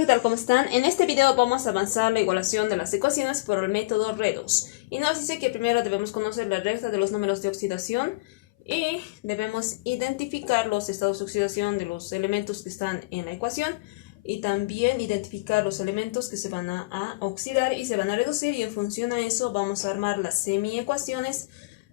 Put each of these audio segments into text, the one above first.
Hola, ¿qué tal? ¿Cómo están? En este video vamos a avanzar la igualación de las ecuaciones por el método Redox. Y nos dice que primero debemos conocer la regla de los números de oxidación y debemos identificar los estados de oxidación de los elementos que están en la ecuación y también identificar los elementos que se van a oxidar y se van a reducir, y en función a eso vamos a armar las semiecuaciones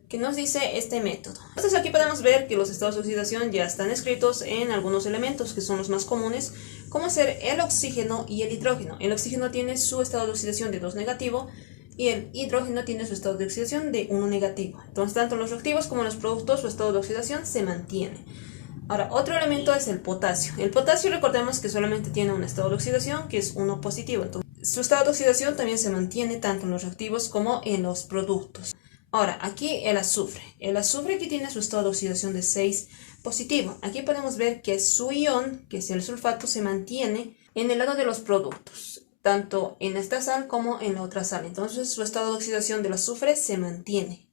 que nos dice este método. Entonces aquí podemos ver que los estados de oxidación ya están escritos en algunos elementos que son los más comunes, como ser el oxígeno y el hidrógeno. El oxígeno tiene su estado de oxidación de 2 negativo y el hidrógeno tiene su estado de oxidación de 1 negativo. Entonces tanto en los reactivos como en los productos su estado de oxidación se mantiene. Ahora, otro elemento es el potasio. El potasio, recordemos que solamente tiene un estado de oxidación que es 1 positivo. Entonces, su estado de oxidación también se mantiene tanto en los reactivos como en los productos. Ahora, aquí el azufre. El azufre aquí tiene su estado de oxidación de 6 positivo. Aquí podemos ver que su ion, que es el sulfato, se mantiene en el lado de los productos, tanto en esta sal como en la otra sal. Entonces, su estado de oxidación del azufre se mantiene.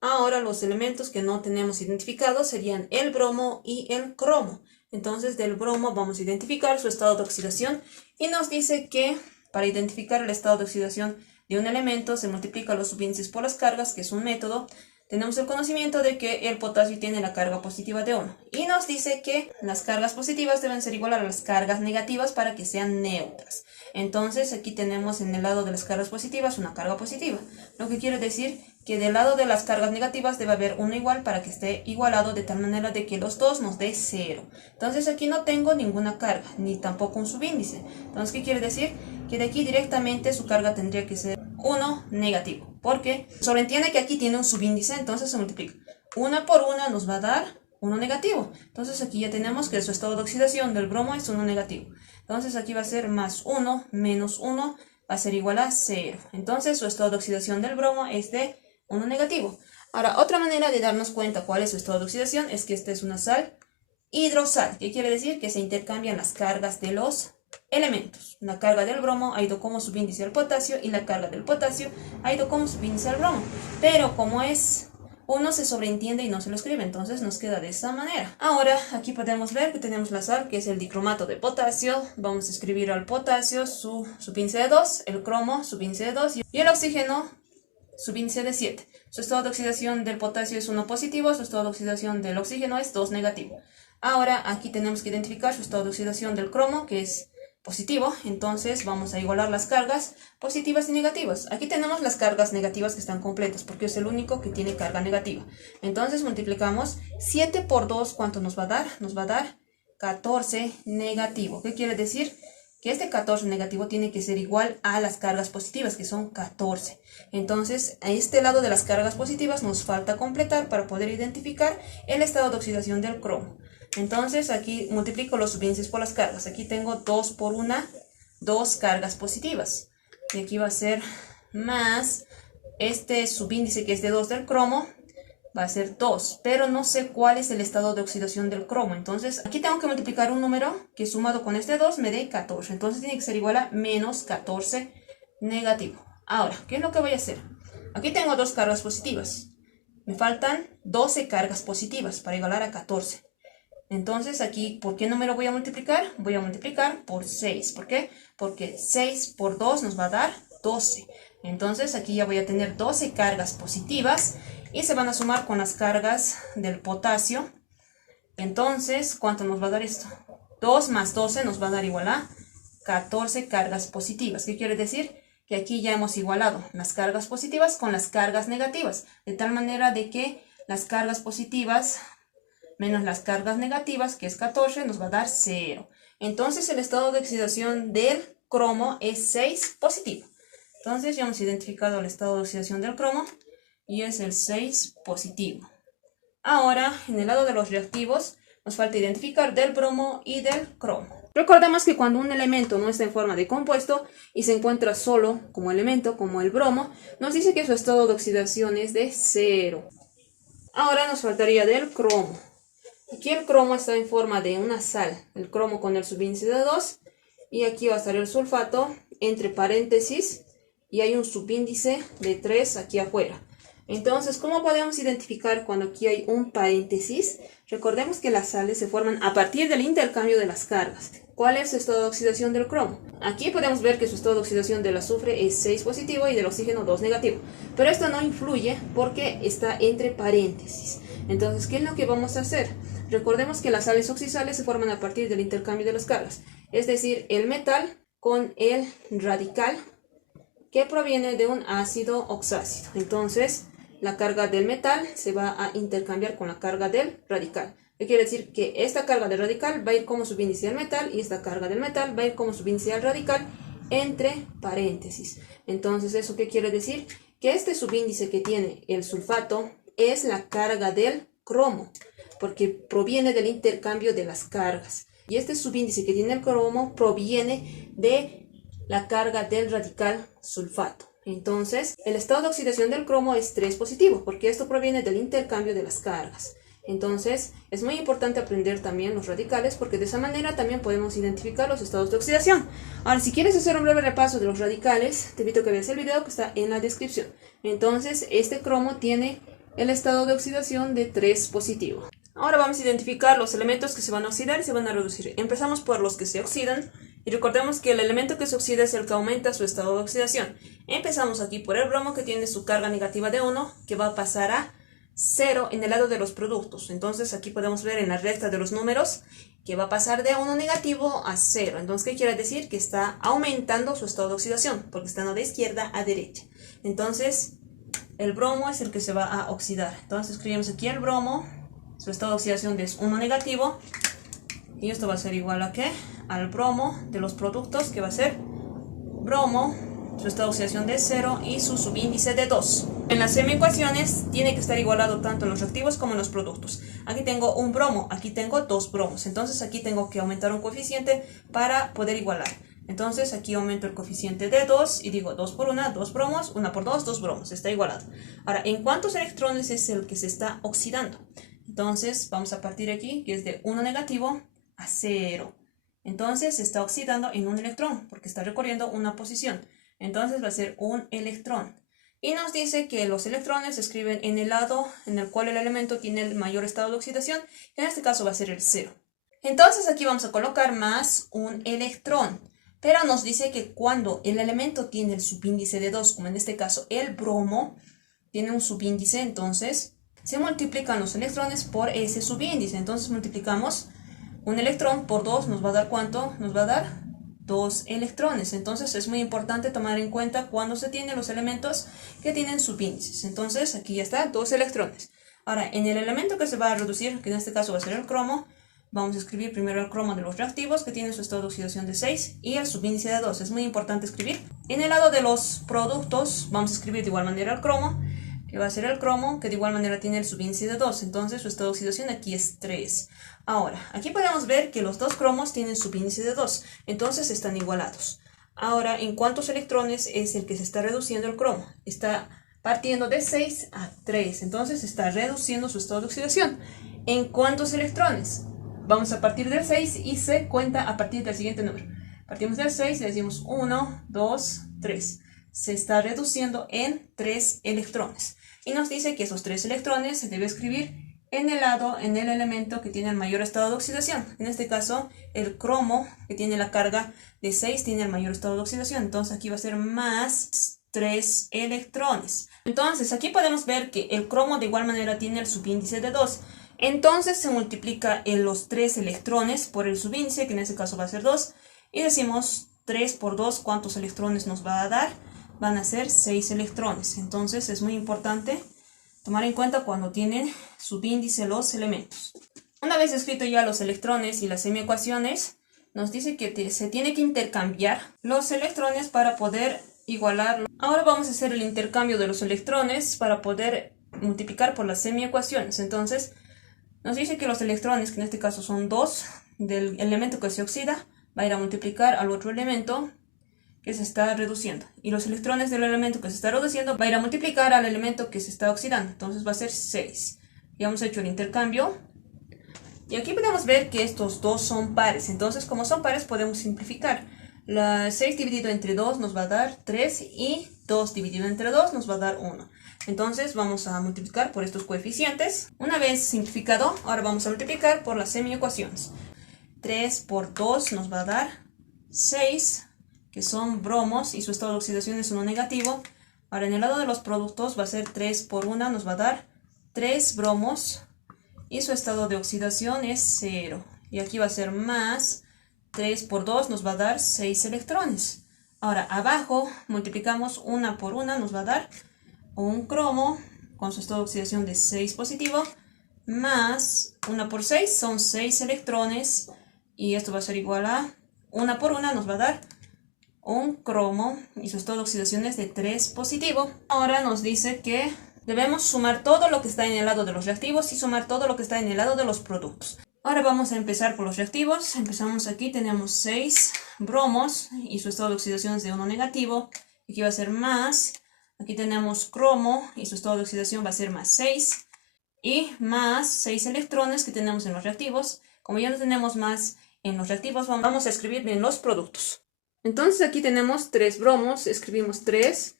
Ahora, los elementos que no tenemos identificados serían el bromo y el cromo. Entonces, del bromo vamos a identificar su estado de oxidación y nos dice que para identificar el estado de oxidación de un elemento se multiplica los subíndices por las cargas, que es un método. Tenemos el conocimiento de que el potasio tiene la carga positiva de 1 y nos dice que las cargas positivas deben ser igual a las cargas negativas para que sean neutras. Entonces aquí tenemos en el lado de las cargas positivas una carga positiva, lo que quiere decir que del lado de las cargas negativas debe haber uno igual para que esté igualado, de tal manera de que los dos nos dé 0. Entonces aquí no tengo ninguna carga, ni tampoco un subíndice. Entonces, ¿qué quiere decir? Que de aquí directamente su carga tendría que ser 1 negativo, porque sobreentiende que aquí tiene un subíndice, entonces se multiplica. 1 por 1 nos va a dar 1 negativo. Entonces aquí ya tenemos que su estado de oxidación del bromo es 1 negativo. Entonces aquí va a ser más 1 menos 1 va a ser igual a 0. Entonces su estado de oxidación del bromo es de 1 negativo. Ahora, otra manera de darnos cuenta cuál es su estado de oxidación es que esta es una sal hidrosal, que quiere decir que se intercambian las cargas de los elementos. La carga del bromo ha ido como subíndice al potasio y la carga del potasio ha ido como subíndice al bromo. Pero como es uno, se sobreentiende y no se lo escribe, entonces nos queda de esta manera. Ahora aquí podemos ver que tenemos la sal, que es el dicromato de potasio. Vamos a escribir al potasio su subíndice de 2, el cromo subíndice de 2 y el oxígeno subíndice de 7. Su estado de oxidación del potasio es 1 positivo, su estado de oxidación del oxígeno es 2 negativo. Ahora aquí tenemos que identificar su estado de oxidación del cromo, que es positivo. Entonces vamos a igualar las cargas positivas y negativas. Aquí tenemos las cargas negativas que están completas, porque es el único que tiene carga negativa. Entonces multiplicamos 7 por 2, ¿cuánto nos va a dar? Nos va a dar 14 negativo. ¿Qué quiere decir? Que este 14 negativo tiene que ser igual a las cargas positivas, que son 14. Entonces, a este lado de las cargas positivas nos falta completar para poder identificar el estado de oxidación del cromo. Entonces, aquí multiplico los subíndices por las cargas. Aquí tengo 2 por 1, 2 cargas positivas. Y aquí va a ser más este subíndice que es de 2 del cromo, va a ser 2, pero no sé cuál es el estado de oxidación del cromo. Entonces aquí tengo que multiplicar un número que sumado con este 2 me dé 14. Entonces tiene que ser igual a menos 14 negativo. Ahora, ¿qué es lo que voy a hacer? Aquí tengo 2 cargas positivas. Me faltan 12 cargas positivas para igualar a 14. Entonces aquí, ¿por qué número voy a multiplicar? Voy a multiplicar por 6. ¿Por qué? Porque 6 por 2 nos va a dar 12. Entonces aquí ya voy a tener 12 cargas positivas y se van a sumar con las cargas del potasio. Entonces, ¿cuánto nos va a dar esto? 2 más 12 nos va a dar igual a 14 cargas positivas. ¿Qué quiere decir? Que aquí ya hemos igualado las cargas positivas con las cargas negativas, de tal manera de que las cargas positivas menos las cargas negativas, que es 14, nos va a dar 0. Entonces el estado de oxidación del cromo es 6 positivo. Entonces ya hemos identificado el estado de oxidación del cromo y es el 6 positivo. Ahora, en el lado de los reactivos, nos falta identificar del bromo y del cromo. Recordemos que cuando un elemento no está en forma de compuesto y se encuentra solo como elemento, como el bromo, nos dice que su estado de oxidación es de 0. Ahora nos faltaría del cromo. Aquí el cromo está en forma de una sal, el cromo con el subíndice de 2, y aquí va a estar el sulfato entre paréntesis y hay un subíndice de 3 aquí afuera. Entonces, ¿cómo podemos identificar cuando aquí hay un paréntesis? Recordemos que las sales se forman a partir del intercambio de las cargas. ¿Cuál es su estado de oxidación del cromo? Aquí podemos ver que su estado de oxidación del azufre es 6 positivo y del oxígeno 2 negativo. Pero esto no influye porque está entre paréntesis. Entonces, ¿qué es lo que vamos a hacer? Recordemos que las sales oxidales se forman a partir del intercambio de las cargas. Es decir, el metal con el radical que proviene de un ácido oxácido. Entonces, la carga del metal se va a intercambiar con la carga del radical. ¿Qué quiere decir? Que esta carga del radical va a ir como subíndice al metal y esta carga del metal va a ir como subíndice al radical entre paréntesis. Entonces, ¿eso qué quiere decir? Que este subíndice que tiene el sulfato es la carga del cromo, porque proviene del intercambio de las cargas. Y este subíndice que tiene el cromo proviene de la carga del radical sulfato. Entonces, el estado de oxidación del cromo es 3 positivo, porque esto proviene del intercambio de las cargas. Entonces, es muy importante aprender también los radicales, porque de esa manera también podemos identificar los estados de oxidación. Ahora, si quieres hacer un breve repaso de los radicales, te invito a que veas el video que está en la descripción. Entonces, este cromo tiene el estado de oxidación de 3 positivo. Ahora vamos a identificar los elementos que se van a oxidar y se van a reducir. Empezamos por los que se oxidan. Y recordemos que el elemento que se oxida es el que aumenta su estado de oxidación. Empezamos aquí por el bromo, que tiene su carga negativa de 1, que va a pasar a 0 en el lado de los productos. Entonces aquí podemos ver en la recta de los números que va a pasar de 1 negativo a 0. Entonces, ¿qué quiere decir? Que está aumentando su estado de oxidación, porque está de izquierda a derecha. Entonces, el bromo es el que se va a oxidar. Entonces escribimos aquí el bromo, su estado de oxidación es 1 negativo. Y esto va a ser igual a ¿qué? Al bromo de los productos, que va a ser bromo, su estado de oxidación de 0 y su subíndice de 2. En las semiecuaciones tiene que estar igualado tanto en los reactivos como en los productos. Aquí tengo un bromo, aquí tengo 2 bromos. Entonces aquí tengo que aumentar un coeficiente para poder igualar. Entonces aquí aumento el coeficiente de 2 y digo 2 por 1, 2 bromos, 1 por 2, 2 bromos. Está igualado. Ahora, ¿en cuántos electrones es el que se está oxidando? Entonces vamos a partir aquí, que es de 1 negativo a 0. Entonces se está oxidando en un electrón, porque está recorriendo una posición. Entonces va a ser un electrón. Y nos dice que los electrones se escriben en el lado en el cual el elemento tiene el mayor estado de oxidación, que en este caso va a ser el 0. Entonces aquí vamos a colocar más un electrón. Pero nos dice que cuando el elemento tiene el subíndice de 2, como en este caso el bromo, tiene un subíndice, entonces se multiplican los electrones por ese subíndice. Entonces multiplicamos un electrón por 2, nos va a dar ¿cuánto? Nos va a dar 2 electrones. Entonces es muy importante tomar en cuenta cuando se tienen los elementos que tienen subíndices. Entonces aquí ya está, 2 electrones. Ahora, en el elemento que se va a reducir, que en este caso va a ser el cromo, vamos a escribir primero el cromo de los reactivos, que tiene su estado de oxidación de 6 y el subíndice de 2. Es muy importante escribir. En el lado de los productos vamos a escribir de igual manera el cromo, que va a ser el cromo, que de igual manera tiene el subíndice de 2. Entonces su estado de oxidación aquí es 3. Ahora, aquí podemos ver que los dos cromos tienen subíndice de 2, entonces están igualados. Ahora, ¿en cuántos electrones es el que se está reduciendo el cromo? Está partiendo de 6 a 3, entonces está reduciendo su estado de oxidación. ¿En cuántos electrones? Vamos a partir del 6 y se cuenta a partir del siguiente número. Partimos del 6 y decimos 1, 2, 3. Se está reduciendo en 3 electrones. Y nos dice que esos 3 electrones se debe escribir en el lado, en el elemento que tiene el mayor estado de oxidación. En este caso, el cromo, que tiene la carga de 6, tiene el mayor estado de oxidación. Entonces aquí va a ser más 3 electrones. Entonces aquí podemos ver que el cromo de igual manera tiene el subíndice de 2. Entonces se multiplica en los 3 electrones por el subíndice, que en este caso va a ser 2. Y decimos 3 por 2, ¿cuántos electrones nos va a dar? Van a ser 6 electrones. Entonces es muy importante tomar en cuenta cuando tienen subíndice los elementos. Una vez escrito ya los electrones y las semiecuaciones, nos dice que se tiene que intercambiar los electrones para poder igualarlo. Ahora vamos a hacer el intercambio de los electrones para poder multiplicar por las semiecuaciones. Entonces, nos dice que los electrones, que en este caso son 2, del elemento que se oxida, va a ir a multiplicar al otro elemento que se está reduciendo. Y los electrones del elemento que se está reduciendo va a ir a multiplicar al elemento que se está oxidando. Entonces va a ser 6. Ya hemos hecho el intercambio. Y aquí podemos ver que estos dos son pares. Entonces, como son pares, podemos simplificar. La 6 dividido entre 2 nos va a dar 3 y 2 dividido entre 2 nos va a dar 1. Entonces vamos a multiplicar por estos coeficientes. Una vez simplificado, ahora vamos a multiplicar por las semiecuaciones. 3 por 2 nos va a dar 6, que son bromos y su estado de oxidación es 1 negativo. Ahora en el lado de los productos va a ser 3 por 1, nos va a dar 3 bromos y su estado de oxidación es 0. Y aquí va a ser más 3 por 2, nos va a dar 6 electrones. Ahora abajo multiplicamos 1 por 1, nos va a dar un cromo con su estado de oxidación de 6 positivo, más 1 por 6 son 6 electrones, y esto va a ser igual a 1 por 1 nos va a dar un cromo y su estado de oxidación es de 3 positivo. Ahora nos dice que debemos sumar todo lo que está en el lado de los reactivos y sumar todo lo que está en el lado de los productos. Ahora vamos a empezar por los reactivos. Empezamos aquí, tenemos 6 bromos y su estado de oxidación es de 1 negativo. Aquí va a ser más, aquí tenemos cromo y su estado de oxidación va a ser más 6. Y más 6 electrones que tenemos en los reactivos. Como ya no tenemos más en los reactivos, vamos a escribir en los productos. Entonces aquí tenemos 3 bromos, escribimos 3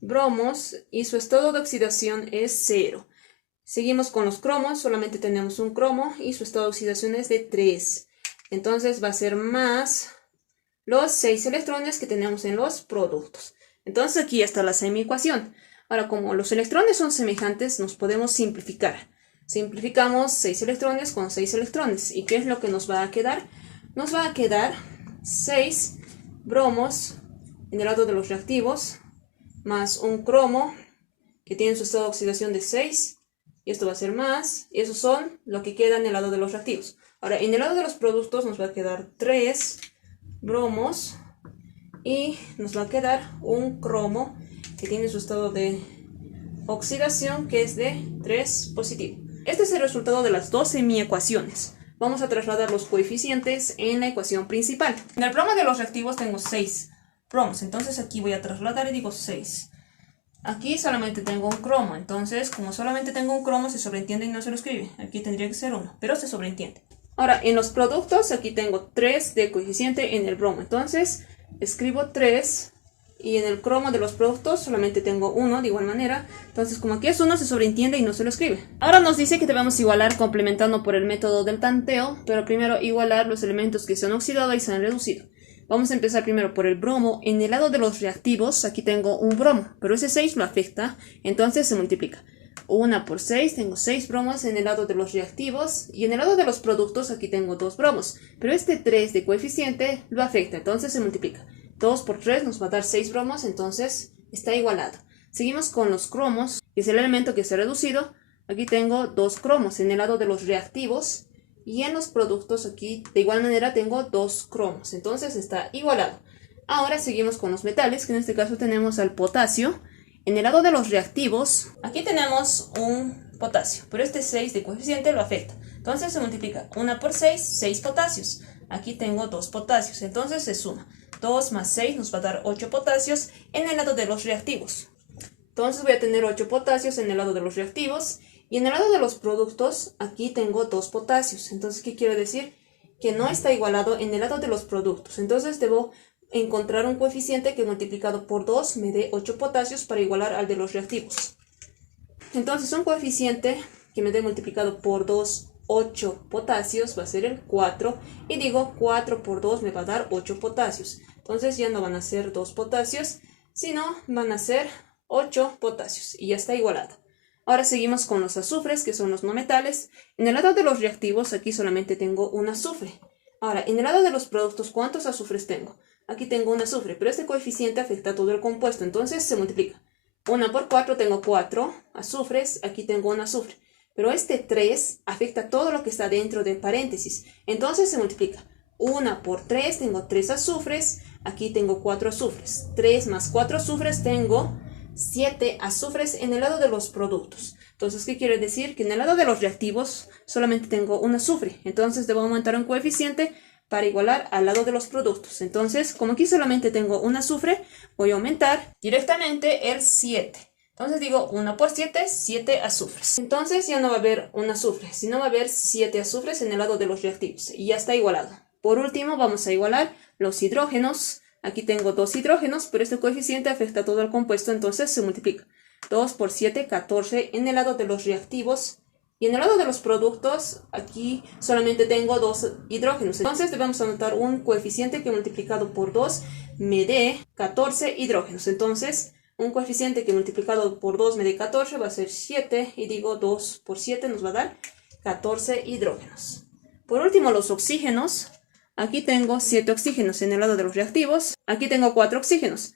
bromos y su estado de oxidación es 0. Seguimos con los cromos, solamente tenemos un cromo y su estado de oxidación es de 3. Entonces va a ser más los 6 electrones que tenemos en los productos. Entonces aquí está la semiecuación. Ahora, como los electrones son semejantes, nos podemos simplificar. Simplificamos 6 electrones con 6 electrones. ¿Y qué es lo que nos va a quedar? Nos va a quedar 6 bromos en el lado de los reactivos, más un cromo que tiene su estado de oxidación de 6. Y esto va a ser más, y esos son lo que queda en el lado de los reactivos. Ahora, en el lado de los productos nos va a quedar 3 bromos y nos va a quedar un cromo que tiene su estado de oxidación que es de 3 positivo. Este es el resultado de las dos semiecuaciones. Vamos a trasladar los coeficientes en la ecuación principal. En el bromo de los reactivos tengo 6 bromos, entonces aquí voy a trasladar y digo 6. Aquí solamente tengo un cromo, entonces como solamente tengo un cromo se sobreentiende y no se lo escribe. Aquí tendría que ser 1, pero se sobreentiende. Ahora, en los productos aquí tengo 3 de coeficiente en el bromo, entonces escribo 3 y en el cromo de los productos solamente tengo 1 de igual manera. Entonces como aquí es 1 se sobreentiende y no se lo escribe. Ahora nos dice que debemos igualar complementando por el método del tanteo, pero primero igualar los elementos que se han oxidado y se han reducido. Vamos a empezar primero por el bromo. En el lado de los reactivos, aquí tengo un bromo, pero ese 6 lo afecta, entonces se multiplica. 1 por 6, tengo 6 bromos en el lado de los reactivos, y en el lado de los productos aquí tengo 2 bromos, pero este 3 de coeficiente lo afecta, entonces se multiplica. 2 por 3 nos va a dar 6 bromos, entonces está igualado. Seguimos con los cromos, que es el elemento que se ha reducido. Aquí tengo 2 cromos en el lado de los reactivos, y en los productos aquí de igual manera tengo 2 cromos, entonces está igualado. Ahora seguimos con los metales, que en este caso tenemos al potasio. En el lado de los reactivos, aquí tenemos un potasio, pero este 6 de coeficiente lo afecta. Entonces se multiplica 1 por 6, 6 potasios. Aquí tengo 2 potasios, entonces se suma. 2 más 6 nos va a dar 8 potasios en el lado de los reactivos. Entonces voy a tener 8 potasios en el lado de los reactivos. Y en el lado de los productos, aquí tengo 2 potasios. Entonces, ¿qué quiere decir? Que no está igualado en el lado de los productos. Entonces, debo encontrar un coeficiente que multiplicado por 2 me dé 8 potasios para igualar al de los reactivos. Entonces, un coeficiente que me dé multiplicado por 2, 8 potasios va a ser el 4. Y digo, 4 por 2 me va a dar 8 potasios. Entonces, ya no van a ser 2 potasios, sino van a ser 8 potasios. Y ya está igualado. Ahora seguimos con los azufres, que son los no metales. En el lado de los reactivos, aquí solamente tengo un azufre. Ahora, en el lado de los productos, ¿cuántos azufres tengo? Aquí tengo un azufre, pero este coeficiente afecta a todo el compuesto, entonces se multiplica. 1 por 4 tengo 4 azufres, aquí tengo un azufre. Pero este 3 afecta todo lo que está dentro del paréntesis, entonces se multiplica. 1 por 3 tengo 3 azufres, aquí tengo 4 azufres. 3 más 4 azufres tengo 7 azufres en el lado de los productos. Entonces, ¿qué quiere decir? Que en el lado de los reactivos solamente tengo un azufre. Entonces, debo aumentar un coeficiente para igualar al lado de los productos. Entonces, como aquí solamente tengo un azufre, voy a aumentar directamente el 7. Entonces digo 1 por 7, 7 azufres. Entonces ya no va a haber un azufre, sino va a haber 7 azufres en el lado de los reactivos. Y ya está igualado. Por último, vamos a igualar los hidrógenos. Aquí tengo 2 hidrógenos, pero este coeficiente afecta a todo el compuesto, entonces se multiplica. 2 por 7, 14 en el lado de los reactivos. Y en el lado de los productos, aquí solamente tengo 2 hidrógenos. Entonces debemos anotar un coeficiente que multiplicado por 2 me dé 14 hidrógenos. Entonces, un coeficiente que multiplicado por 2 me dé 14 va a ser 7. Y digo 2 por 7 nos va a dar 14 hidrógenos. Por último, los oxígenos. Aquí tengo 7 oxígenos en el lado de los reactivos. Aquí tengo 4 oxígenos.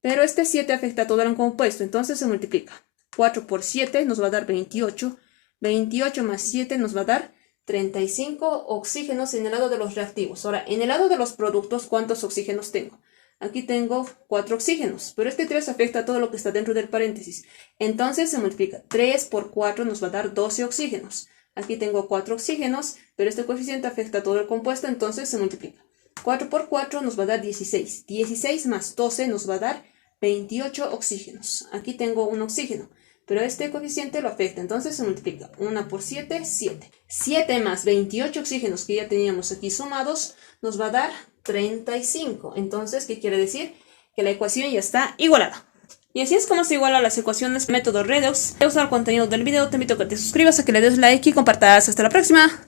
Pero este 7 afecta a todo el compuesto, entonces se multiplica. 4 por 7 nos va a dar 28. 28 más 7 nos va a dar 35 oxígenos en el lado de los reactivos. Ahora, en el lado de los productos, ¿cuántos oxígenos tengo? Aquí tengo 4 oxígenos, pero este 3 afecta a todo lo que está dentro del paréntesis. Entonces se multiplica. 3 por 4 nos va a dar 12 oxígenos. Aquí tengo 4 oxígenos, pero este coeficiente afecta a todo el compuesto, entonces se multiplica. 4 por 4 nos va a dar 16. 16 más 12 nos va a dar 28 oxígenos. Aquí tengo un oxígeno, pero este coeficiente lo afecta, entonces se multiplica. 1 por 7, 7. 7 más 28 oxígenos que ya teníamos aquí sumados nos va a dar 35. Entonces, ¿qué quiere decir? Que la ecuación ya está igualada. Y así es como se igualan las ecuaciones método redox. Si te gusta el contenido del video, te invito a que te suscribas, a que le des like y compartas. Hasta la próxima.